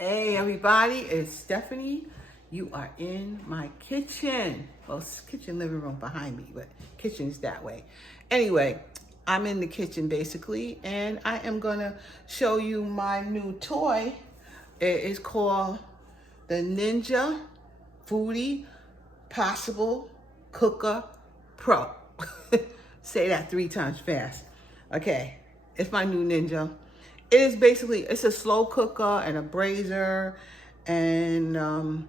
Hey everybody, it's Stephanie. You are in my kitchen. Well, it's kitchen living room behind me, but kitchen's that way. Anyway, I'm in the kitchen basically, and I am gonna show you my new toy. It is called the Ninja Foodi Possible Cooker Pro. Say that 3 times fast. Okay, it's my new Ninja. It is basically, it's a slow cooker and a braiser, and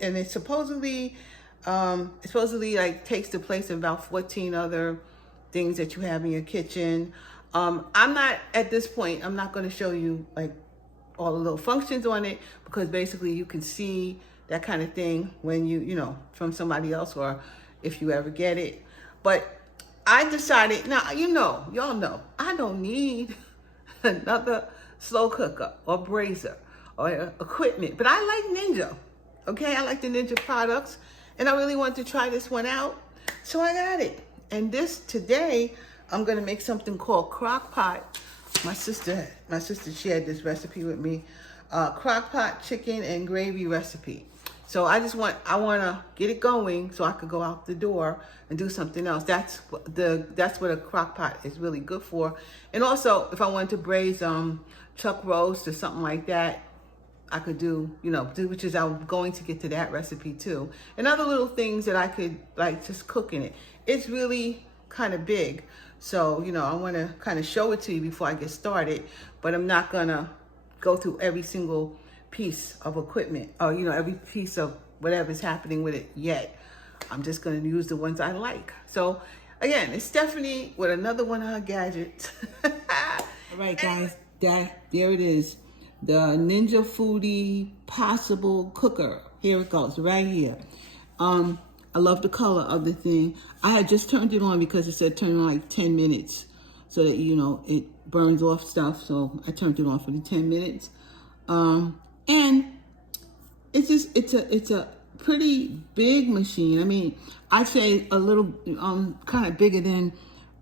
it supposedly like takes the place of about 14 other things that you have in your kitchen. I'm not, at this point, I'm not going to show you like all the little functions on it, because basically you can see that kind of thing when you know, from somebody else, or if you ever get it. But I decided, now, y'all know, I don't need another slow cooker or braiser or equipment, but I like Ninja. Okay, I like the Ninja products, and I really want to try this one out, so I got it. And today I'm gonna make something called crock pot. My sister shared this recipe with me, crock pot chicken and gravy recipe. So I want to get it going so I could go out the door and do something else. That's what a crock pot is really good for. And also, if I wanted to braise chuck roast or something like that, I could do, which is, I'm going to get to that recipe too. And other little things that I could like just cook in it. It's really kind of big. So, I want to kind of show it to you before I get started, but I'm not gonna go through every single piece of equipment, or every piece of whatever's happening with it yet. I'm just going to use the ones I like. So again, it's Stephanie with another one of her gadgets. All right, guys, there it is, the Ninja Foodi Possible Cooker. Here it goes, right here. I love the color of the thing. I had just turned it on because it said turn on like 10 minutes so that it burns off stuff. So I turned it on for the 10 minutes. And it's a pretty big machine. I mean, I'd say a little, kind of bigger than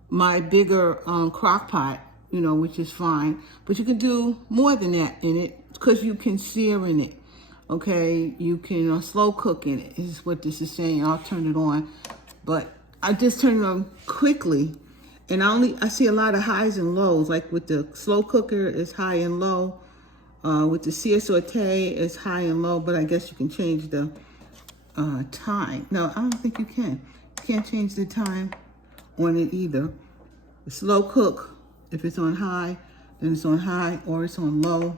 my bigger, crock pot, which is fine, but you can do more than that in it, because you can sear in it. Okay. You can slow cook in it, is what this is saying. I'll turn it on, but I just turned it on quickly, and I see a lot of highs and lows. Like with the slow cooker, it's high and low. With the sear saute, it's high and low, but I guess you can change the time. No, I don't think you can. You can't change the time on it either. The slow cook, if it's on high, then it's on high, or it's on low,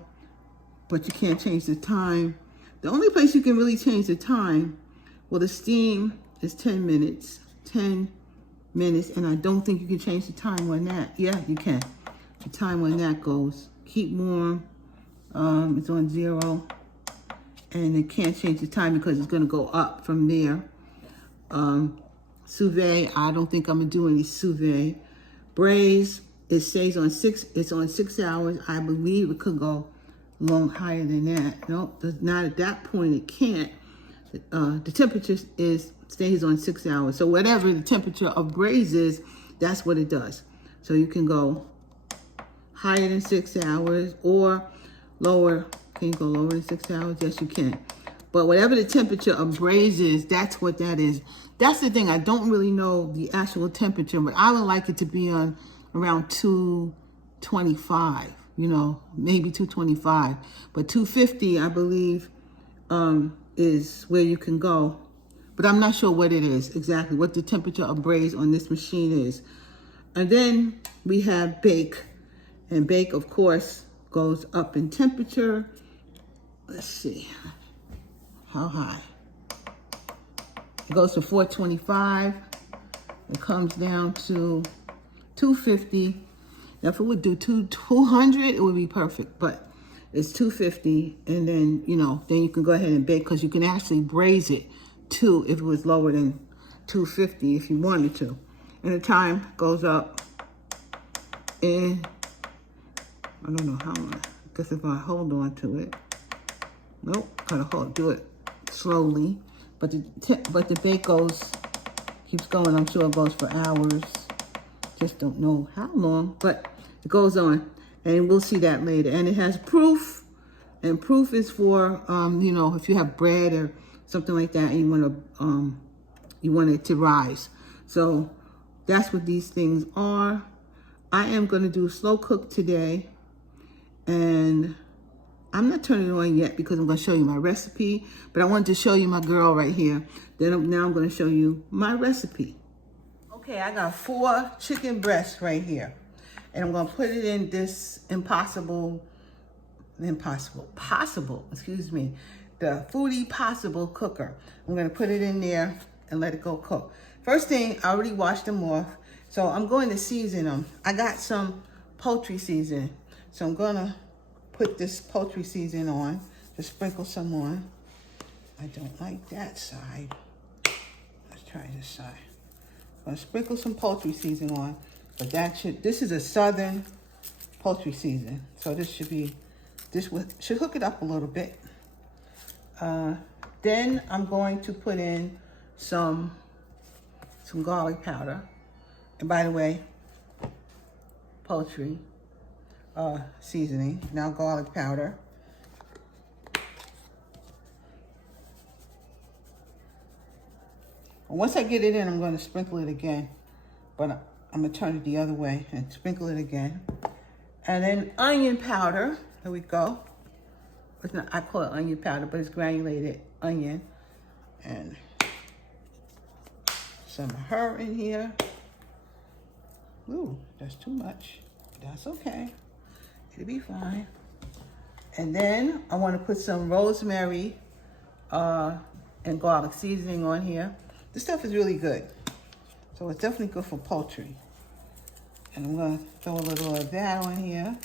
but you can't change the time. The only place you can really change the time, well, the steam is 10 minutes, and I don't think you can change the time on that. Yeah, you can. The time on that goes keep warm. It's on 0, and it can't change the time because it's going to go up from there. Sous vide, I don't think I'm going to do any sous vide. Braise, it stays on 6, it's on 6 hours. I believe it could go long higher than that. Nope, not at that point, it can't. The temperature stays on 6 hours. So whatever the temperature of braise is, that's what it does. So you can go higher than 6 hours, or lower. Can you go lower than 6 hours? Yes, you can. But whatever the temperature of braise is, that's what that is. That's the thing. I don't really know the actual temperature, but I would like it to be on around 225, maybe 225. But 250, I believe, is where you can go. But I'm not sure what it is exactly, what the temperature of braise on this machine is. And then we have bake. And bake, of course, goes up in temperature. Let's see, how high? It goes to 425. It comes down to 250. Now, if it would do 200, it would be perfect, but it's 250. And then, then you can go ahead and bake, because you can actually braise it too if it was lower than 250 if you wanted to. And the time goes up in, I don't know how long. I guess if I hold on to it. Nope, gotta do it slowly. But the bake keeps going. I'm sure it goes for hours. Just don't know how long, but it goes on. And we'll see that later. And it has proof And proof is for, you know, if you have bread or something like that and you want it to rise. So that's what these things are. I am going to do slow cook today, and I'm not turning it on yet because I'm going to show you my recipe, but I wanted to show you my girl right here. Now I'm going to show you my recipe. Okay, I got 4 chicken breasts right here, and I'm going to put it in this possible, excuse me, the Foodi Possible cooker. I'm going to put it in there and let it go cook. First thing, I already washed them off, so I'm going to season them. I got some poultry seasoning, so I'm going to put this poultry seasoning on, just sprinkle some on. I don't like that side. Let's try this side. I'm going to sprinkle some poultry seasoning on, but this is a southern poultry seasoning, so this should hook it up a little bit. Then I'm going to put in some garlic powder. And by the way, poultry seasoning, now garlic powder. And once I get it in, I'm going to sprinkle it again, but I'm going to turn it the other way and sprinkle it again. And then onion powder, here we go. It's not, I call it onion powder, but it's granulated onion. And some of her in here. Ooh, that's too much. That's okay. It'll be fine. And then I want to put some rosemary and garlic seasoning on here. This stuff is really good. So it's definitely good for poultry. And I'm going to throw a little of that on here.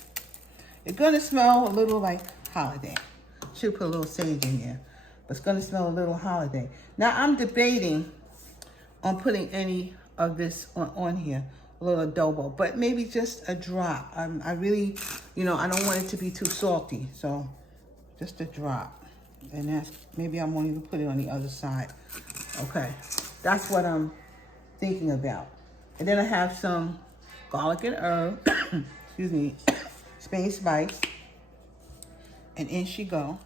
It's going to smell a little like holiday. Should put a little sage in there. But it's going to smell a little holiday. Now I'm debating on putting any of this on here. A little adobo, but maybe just a drop. I really, you know, I don't want it to be too salty. So just a drop. And that's, maybe I won't even put it on the other side. Okay, that's what I'm thinking about. And then I have some garlic and herb, excuse me, Spain spice. And in she go.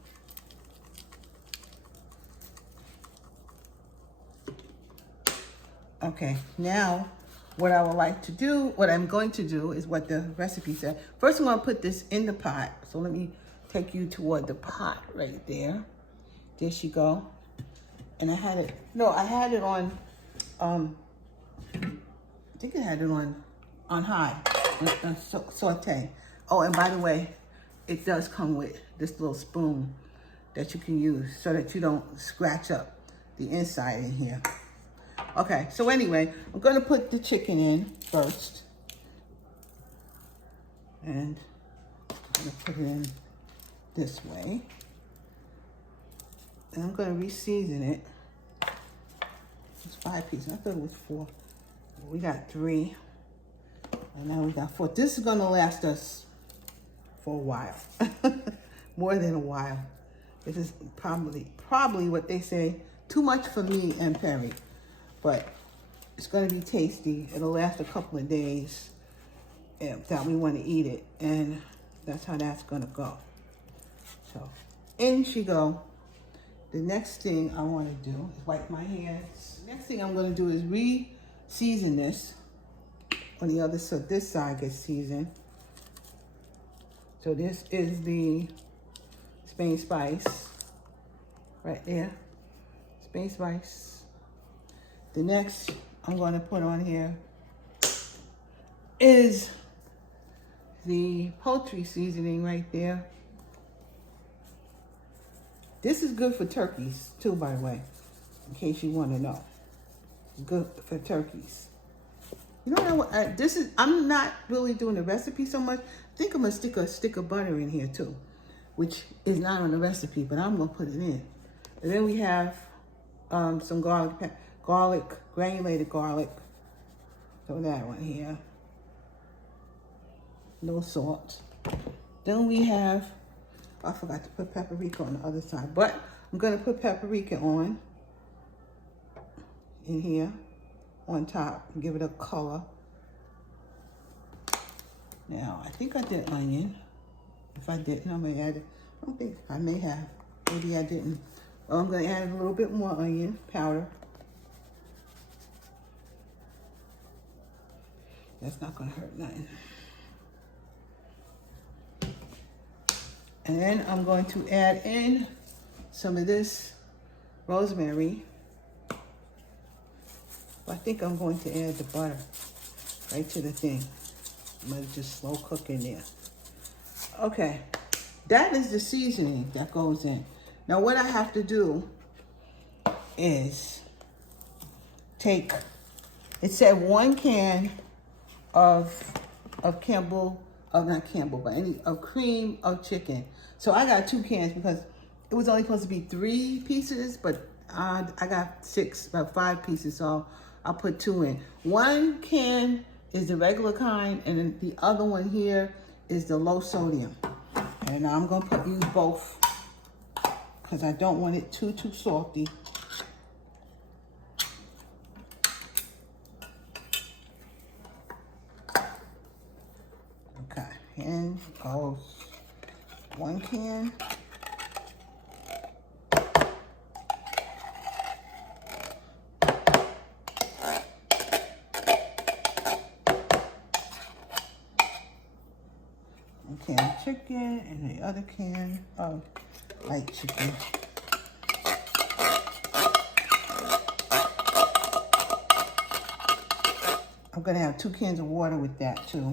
Okay, now what I would like to do, what I'm going to do is what the recipe said. First, I'm going to put this in the pot. So let me take you toward the pot right there. There she go. And I had it on, I think I had it on high, saute. Oh, and by the way, it does come with this little spoon that you can use so that you don't scratch up the inside in here. Okay, so anyway, I'm going to put the chicken in first. And I'm going to put it in this way. And I'm going to re-season it. It's 5 pieces. I thought it was 4. We got 3. And now we got 4. This is going to last us for a while. More than a while. This is probably what they say, too much for me and Perry. But it's going to be tasty. It'll last a couple of days that we want to eat it. And that's how that's going to go. So in she go. The next thing I want to do is wipe my hands. Next thing I'm going to do is re-season this on the other, so this side gets seasoned. So this is the Spain spice right there. Spain spice. The next I'm going to put on here is the poultry seasoning right there. This is good for turkeys too, by the way, in case you want to know. It's good for turkeys. You know what? I'm not really doing the recipe so much. I think I'm gonna stick a stick of butter in here too, which is not on the recipe, but I'm gonna put it in. And then we have some garlic, granulated garlic. Throw that one here. No salt. Then we have, I forgot to put paprika on the other side, but I'm gonna put paprika on in here on top and give it a color. Now, I think I did onion. If I didn't, I'm gonna add I don't think I may have. Maybe I didn't. Well, I'm going to add a little bit more onion powder. That's not going to hurt nothing. And then I'm going to add in some of this rosemary. I think I'm going to add the butter right to the thing. I'm going to just slow cook in there. Okay, that is the seasoning that goes in. Now what I have to do is take, it said 1 can of Campbell, not Campbell, but of cream of chicken. So I got 2 cans because it was only supposed to be 3 pieces, but I got 5 pieces, so I'll put 2 in. 1 can is the regular kind, and then the other one here is the low sodium. And I'm gonna use both because I don't want it too salty. Okay, and goes 1 can. Can of chicken and the other can of light chicken. I'm gonna have 2 cans of water with that too.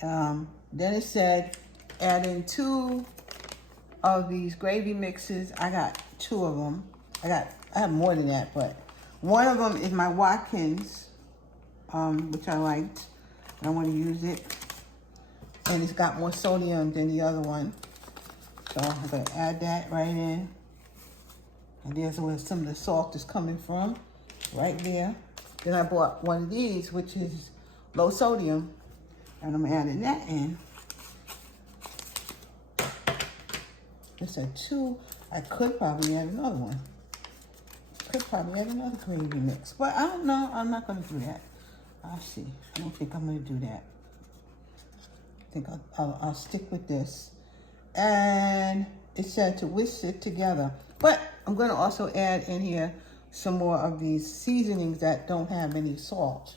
Then it said add in 2 of these gravy mixes. I got 2 of them. I have more than that, but one of them is my Watkins, which I liked, and I want to use it. And it's got more sodium than the other one. So I'm going to add that right in. And there's where some of the salt is coming from, right there. Then I bought one of these, which is low sodium. And I'm adding that in. It's a 2. I could probably add another one. Could probably add another gravy mix. But I don't know. I'm not going to do that. I'll see. I don't think I'm going to do that. I think I'll stick with this. And it said to whisk it together. But I'm going to also add in here some more of these seasonings that don't have any salt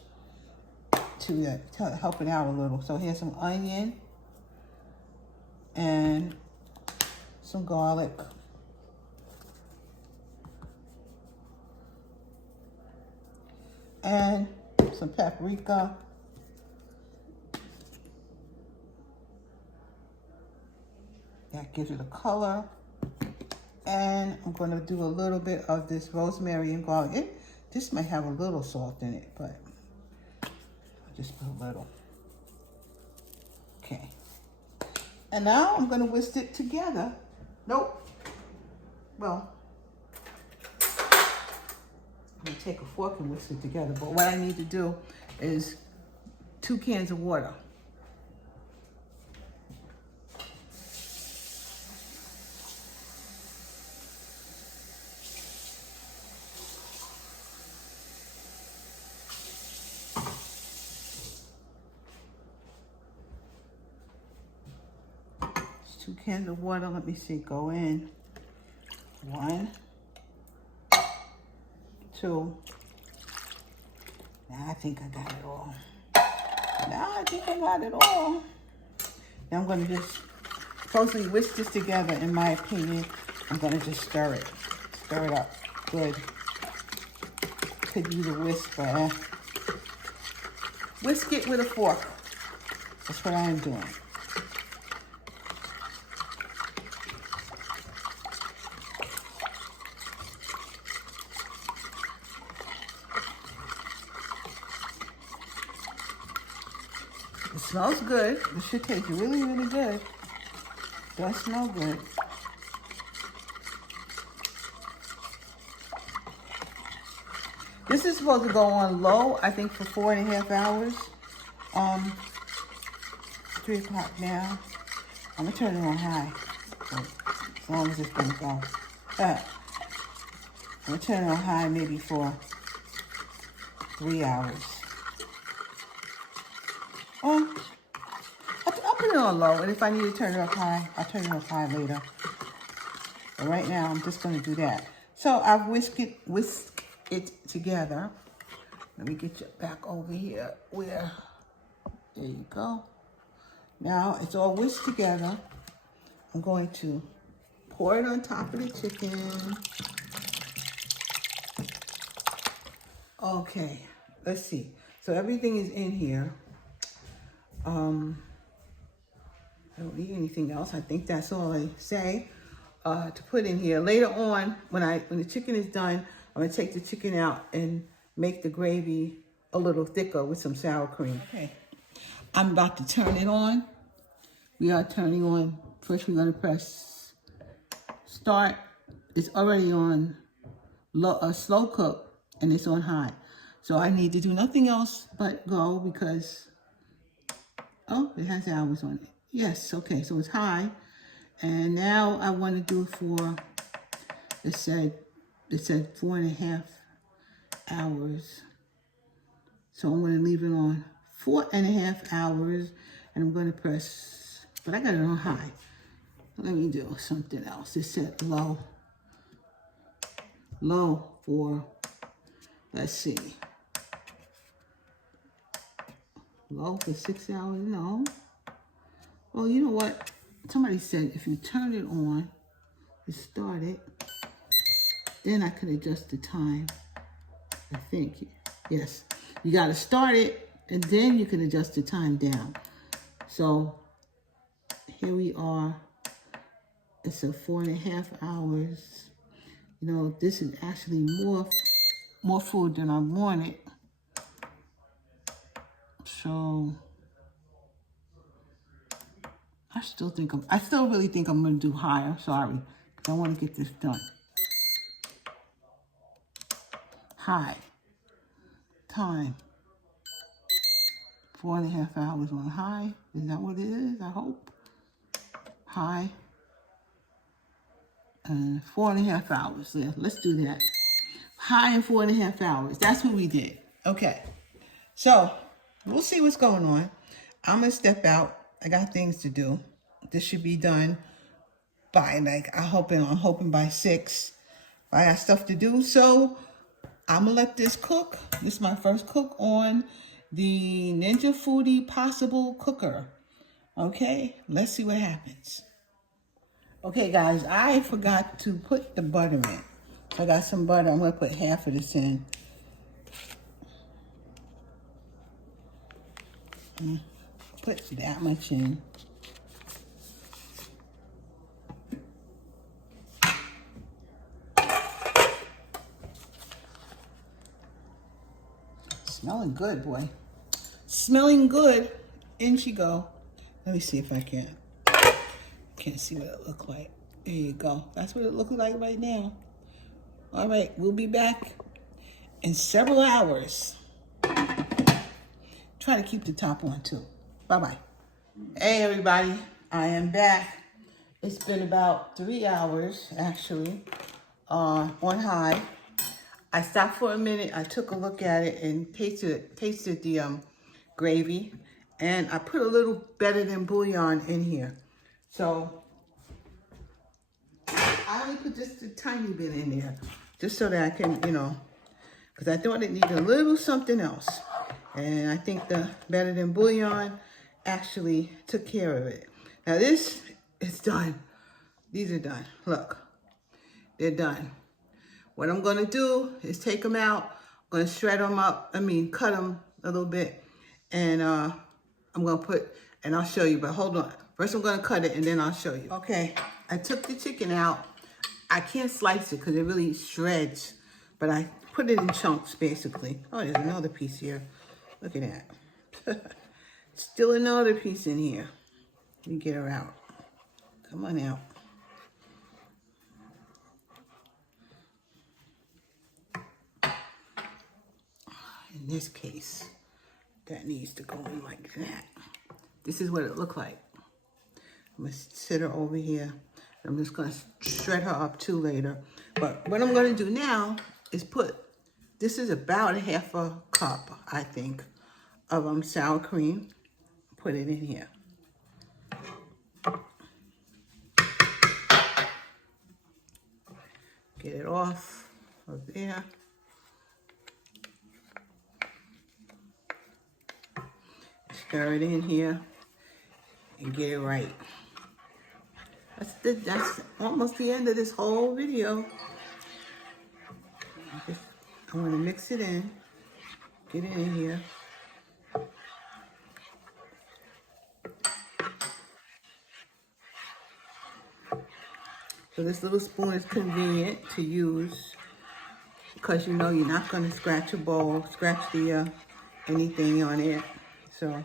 to help it out a little. So here's some onion and some garlic. And some paprika. That gives it a color. And I'm going to do a little bit of this rosemary and garlic. This might have a little salt in it, but I'll just put a little. Okay. And now I'm going to whisk it together. Nope. Well, I'm going to take a fork and whisk it together. But what I need to do is 2 cans of water. It's 2 cans of water. Let me see. Go in. 1, 2. Now I think I got it all. Now I'm going to just supposedly whisk this together. In my opinion, I'm going to just stir it up good. Could use a whisk, but whisk it with a fork. That's what I am doing. It smells good. It should taste really, really good. It does smell good. This is supposed to go on low, I think, for 4.5 hours. 3 o'clock now. I'm gonna turn it on high, so as long as it's gonna go. I'm gonna turn it on high maybe for 3 hours. I'll put it it on low, and if I need to turn it up high, I'll turn it up high later. But right now, I'm just gonna do that. So I've whisked it together. Let me get you back over here there you go. Now it's all whisked together. I'm going to pour it on top of the chicken. Okay, let's see. So everything is in here. I don't need anything else. I think that's all I say to put in here. Later on, when the chicken is done, I'm gonna take the chicken out and make the gravy a little thicker with some sour cream. Okay, I'm about to turn it on. We are turning on. First, we're gonna press start. It's already on slow cook, and it's on high. So I need to do nothing else but go because, oh, it has hours on it. Yes, okay, so it's high. And now I want to do it for, it said 4.5 hours. So I'm going to leave it on 4.5 hours, and I'm going to press, but I got it on high. Let me do something else. It said low for, let's see, low for 6 hours, no. Well, you know what? Somebody said if you turn it on, to start it, then I can adjust the time. I think, yes. You got to start it, and then you can adjust the time down. So here we are. It's a 4.5 hours. You know, this is actually more food than I wanted. So I still really think I'm gonna do higher. Sorry, because I want to get this done. High time. 4.5 hours on high. Is that what it is? I hope. High. And 4.5 hours. Yeah, let's do that. High and 4.5 hours. That's what we did. Okay. So we'll see what's going on. I'm gonna step out. I got things to do. This should be done by I'm hoping by 6. I got stuff to do. So I'm gonna let this cook. This is my first cook on the Ninja Foodi Possible Cooker. Okay, let's see what happens. Okay, guys, I forgot to put the butter in. So I got some butter. I'm gonna put half of this in. Put that much in. Smelling good, boy. Smelling good. In she go. Let me see if I can. Can't see what it look like. There you go. That's what it looks like right now. All right, we'll be back in several hours. Try to keep the top on too. Bye-bye. Hey, everybody. I am back. It's been about 3 hours, actually, on high. I stopped for a minute. I took a look at it and tasted the gravy. And I put a little better than bouillon in here. So I only put just a tiny bit in there, just so that I can, because I thought it needed a little something else. And I think the better than bouillon actually took care of it. Now this is done. These are done. Look, they're done. What I'm gonna do is take them out. I'm gonna shred them up. Cut them a little bit. And I'm gonna and I'll show you, but hold on. First I'm gonna cut it and then I'll show you. Okay, I took the chicken out. I can't slice it because it really shreds, but I put it in chunks basically. Oh, there's another piece here. Look at that. Still another piece in here. Let me get her out. Come on out. In this case, that needs to go in like that. This is what it looked like. I'm gonna sit her over here. I'm just gonna shred her up too later. But what I'm gonna do now is this is about 1/2 cup, I think, of sour cream. Put it in here. Get it off of there. Stir it in here and get it right. That's almost the end of this whole video. I'm gonna mix it in, get it in here. So this little spoon is convenient to use because you know you're not gonna scratch a bowl, scratch the anything on it. So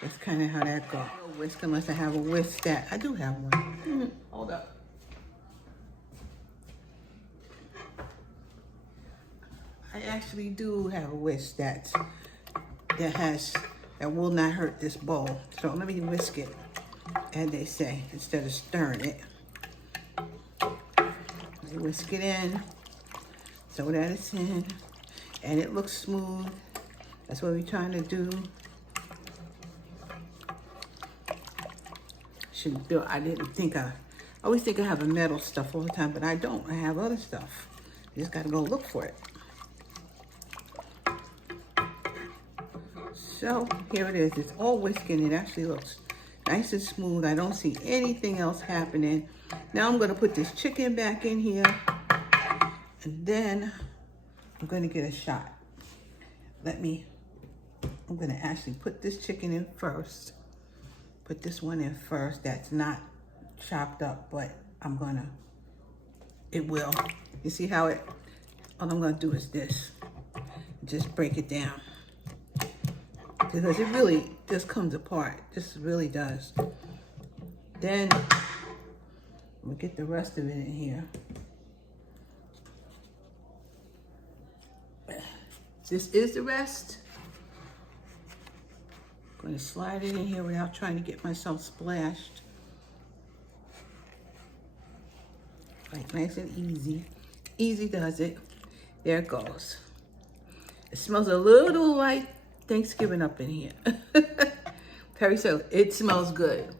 that's kind of how that goes. No whisk unless I have a whisk that I do have one. Hold up. I actually do have a whisk that will not hurt this bowl. So let me whisk it, as they say, instead of stirring it. I whisk it in so that it's in, and it looks smooth. That's what we're trying to do. I didn't think I always think I have a metal stuff all the time, but I don't. I have other stuff. You just got to go look for it. So here it is. It's all whisking. It actually looks nice and smooth. I don't see anything else happening. Now I'm going to put this chicken back in here, and then I'm going to get a shot. I'm going to actually put this chicken in first. Put this one in first. That's not chopped up, but it will. You see how all I'm going to do is this. Just break it down. Because it really just comes apart. This really does. Then we'll get the rest of it in here. This is the rest. I'm going to slide it in here without trying to get myself splashed. Like nice and easy. Easy does it. There it goes. It smells a little like Thanksgiving up in here. Terry said it smells good.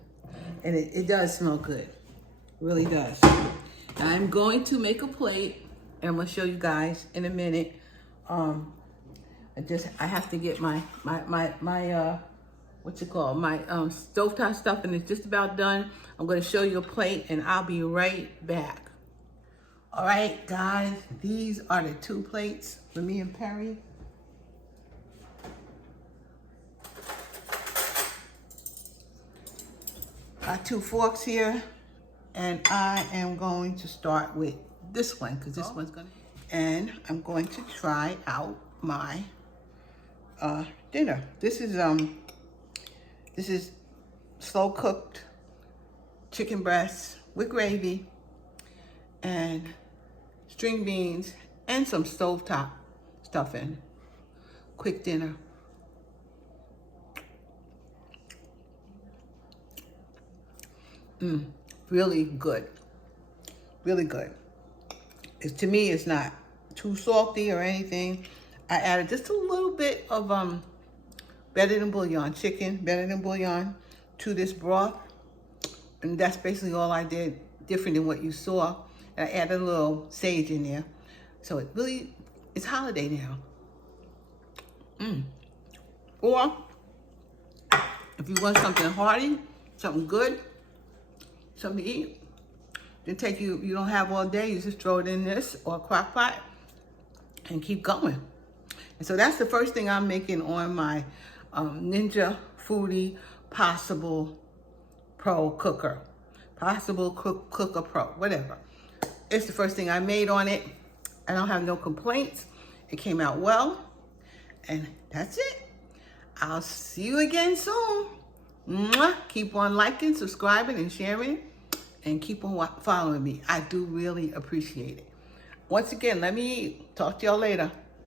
And it does smell good. It really does. I'm going to make a plate, and I'm going to show you guys in a minute. I have to get my what's it called? My stovetop stuff, and it's just about done. I'm going to show you a plate, and I'll be right back. All right, guys, these are the 2 plates for me and Perry. Got 2 forks here, and I am going to start with this one because this one's gonna. And I'm going to try out my dinner. This is slow cooked chicken breast with gravy and string beans and some stovetop stuffing. Quick dinner. Really good. Really good. To me, it's not too salty or anything. I added just a little bit of better than bouillon, chicken, better than bouillon to this broth. And that's basically all I did different than what you saw. And I added a little sage in there. So it's holiday now. Or if you want something hearty, something good, something to eat, then you don't have all day, you just throw it in this or a crock pot and keep going. And so that's the first thing I'm making on my Ninja Foodi Possible Pro Cooker. Possible Cooker Pro, whatever. It's the first thing I made on it. I don't have no complaints. It came out well. And that's it. I'll see you again soon. Mwah. Keep on liking, subscribing, and sharing. And keep on following me. I do really appreciate it. Once again, let me eat. Talk to y'all later.